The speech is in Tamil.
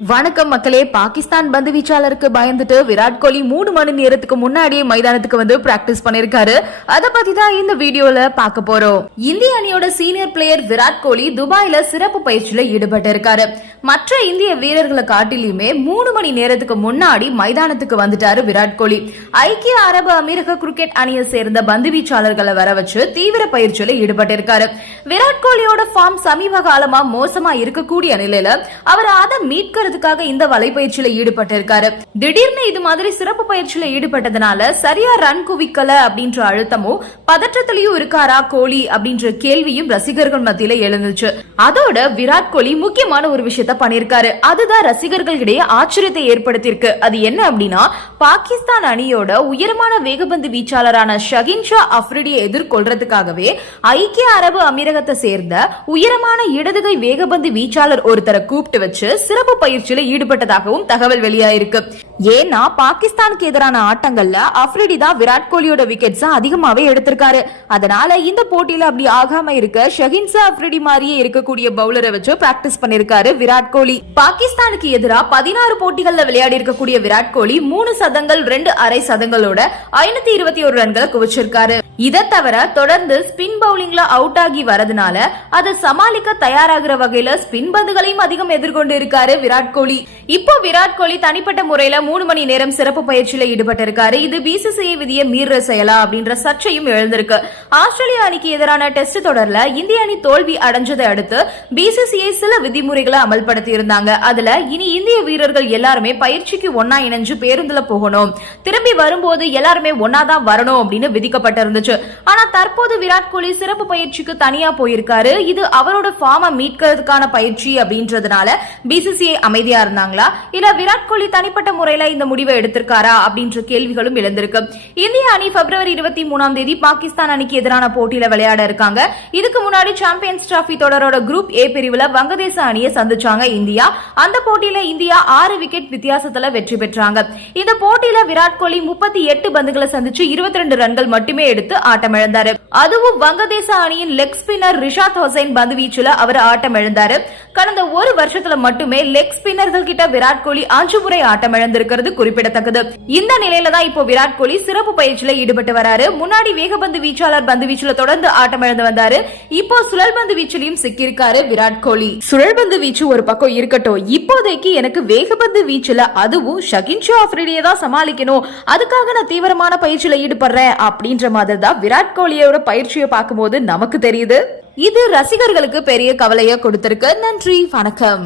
வணக்கம் மக்களே. பாகிஸ்தான் பந்து வீச்சாளருக்கு பயந்துட்டு விராட் கோலி 3 மணி நேரத்துக்கு முன்னாடியே மைதானத்துக்கு வந்து பிராக்டிஸ் பண்ணிருக்காரு. அத பத்தி தான் இந்த வீடியோல பார்க்க போறோம். இந்திய அணியோட சீனியர் பிளேயர் விராட் கோலி துபாயில சிறப்பு பயிற்சியில ஈடுபட்டு இருக்காரு. மற்ற இந்திய வீரர்களை காட்டிலுமே 3 மணி நேரத்துக்கு முன்னாடி மைதானத்துக்கு வந்துட்டாரு விராட் கோலி. ஐக்கிய அரபு அமீரக கிரிக்கெட் அணியை சேர்ந்த பந்து வீச்சாளர்களை வர வச்சு தீவிர பயிற்சியில ஈடுபட்டு இருக்காரு. விராட் கோலியோட ஃபார்ம் சமீப காலமா மோசமா இருக்கக்கூடிய நிலையில அவர் அதை மீட்க இந்த வலைப்பயிற்சியில ஈடுபட்டு இருக்காரு. திடீர்னு இது மாதிரி சிறப்பு பயிற்சியில ஈடுபட்டதுனால சரியா ரன் குவிக்கல அப்படின்ற அழுத்தமும் பதற்றத்திலையும் இருக்காரா கோலி அப்படின்ற கேள்வியும் ரசிகர்கள் மத்தியில எழுந்துச்சு. அதோட விராட் கோலி முக்கியமான ஒரு விஷயத்த பண்ணிருக்காரு. அதுதான் ரசிகர்களிடையே ஆச்சரியத்தை ஏற்படுத்தியிருக்கு. அது என்ன அப்படின்னா, பாகிஸ்தான் அணியோட உயரமான வேகபந்து வீச்சாளரான ஷகின் ஷா அஃப்ரிடியை எதிர்கொள்றதுக்காகவே ஐக்கிய அரபு அமீரகத்தை சேர்ந்த உயரமான இடதுகை வேகபந்து வீச்சாளர் ஒருத்தரை கூப்பிட்டு வச்சு சிறப்பு பயிற்சியில ஈடுபட்டதாகவும் தகவல் வெளியாயிருக்கு. ஏன்னா பாகிஸ்தானுக்கு எதிரான ஆட்டங்கள்ல அஃப்ரிடி தான் விராட் கோலியோட விக்கெட்ஸ் அதிகமாவே எடுத்திருக்காரு. அதனால இந்த போட்டியில அப்படி ஆகாம இருக்க ஷகின் ஷா அஃப்ரிடி மாதிரியே இருக்கக்கூடிய பவுலரை வச்சு பிராக்டிஸ் பண்ணிருக்காரு விராட் கோலி. பாகிஸ்தானுக்கு எதிராக 16 போட்டிகள்ல விளையாடி இருக்கக்கூடிய விராட் கோலி 3 சதங்கள் 2 அரை சதங்களோட 521 ரன்களை குவிச்சிருக்காரு. இதை தவிர தொடர்ந்து ஸ்பின் பவுலிங்ல அவுட் ஆகி வரதுனால அதை சமாளிக்க தயாராகிற வகையில ஸ்பின் பந்துகளையும் அதிகம் எதிர்கொண்டு இருக்காரு விராட் கோலி. இப்போ விராட் கோலி தனிப்பட்ட முறையில 3 மணி நேரம் சிறப்பு பயிற்சியில ஈடுபட்டு இருக்காரு. இது பிசிசிஐ விதியை மீற செயலா அப்படின்ற சர்ச்சையும் எழுந்திருக்கு. ஆஸ்திரேலியா அணிக்கு எதிரான டெஸ்ட் தொடர்ல இந்திய அணி தோல்வி அடைஞ்சதை அடுத்து பிசிசிஐ சில விதிமுறைகளை அமல்படுத்தி இருந்தாங்க. அதுல இனி இந்திய வீரர்கள் எல்லாருமே பயிற்சிக்கு ஒன்னா இணைஞ்சு பேருந்துல போகணும், திரும்பி வரும்போது எல்லாருமே ஒன்னாதான் வரணும் அப்படின்னு விதிக்கப்பட்டிருந்துச்சு. ஆனா தற்போது விராட் கோலி சிறப்பு பயிற்சிக்கு தனியா போயிருக்காரு. இது அவரோட ஃபார்மை மீட்கிறதுக்கான பயிற்சி அப்படின்றதுனால பிசிசிஐ அமைதியா இருந்தாங்களா, இல்ல விராட் கோலி தனிப்பட்ட முறையில இந்த முடிவை எடுத்திருக்காரா அப்படின்ற கேள்விகளும் எழுந்திருக்கு. இந்திய அணி பிப்ரவரி 23 பாகிஸ்தான் அணிக்கு எதிரான போட்டியில விளையாட இருக்காங்க. இதுக்கு முன்னாடி சாம்பியன்ஸ் டிராபி தொடரோட குரூப் ஏ பிரிவுல வங்கதேச அணியை சந்திச்சாங்க இந்தியா. அந்த போட்டியில இந்தியா 6 விக்கெட் வித்தியாசத்துல வெற்றி பெற்றாங்க. இந்த போட்டியில விராட் கோலி 38 பந்துகளை சந்திச்சு 22 ரன்கள் மட்டுமே எடுத்து ஆட்டம் இழந்தாரு. அதுவும் வங்கதேச அணியின் லெக் ஸ்பின்னர் ரிஷாத் ஹுசைன் பந்து வீச்சுல அவர் ஆட்டம் இழந்தாரு. கடந்த ஒரு வருஷத்துல மட்டுமே லெக் ஸ்பின்னர்கள் கிட்ட விராட் கோலி 5 முறை ஆட்டம் இழந்திருக்கிறது குறிப்பிடத்தக்கது. இந்த நிலையில தான் இப்போ விராட் கோலி சிறப்பு பயிற்சியில ஈடுபட்டு வராரு. முன்னாடி வேகபந்து வீச்சாளர் பந்து வீச்சுல தொடர்ந்து ஆட்டம் இழந்து வந்தாரு. இப்போ சுழல் பந்து வீச்சிலையும் சிக்கியிருக்காரு விராட் கோலி. சுழல் பந்து வீச்சு ஒரு பக்கம் இருக்கட்டும், இப்போதைக்கு எனக்கு வேகபந்து வீச்சுல அதுவும் ஷகின் ஷா அஃப்ரிடியை தான் சமாளிக்கணும், அதுக்காக நான் தீவிரமான பயிற்சியில ஈடுபடுறேன் அப்படின்ற மாதிரி தான் விராட் கோலியோட பயிற்சியை பார்க்கும்போது நமக்கு தெரியுது. இது ரசிகர்களுக்கு பெரிய கவலையை கொடுத்திருக்கு. நன்றி, வணக்கம்.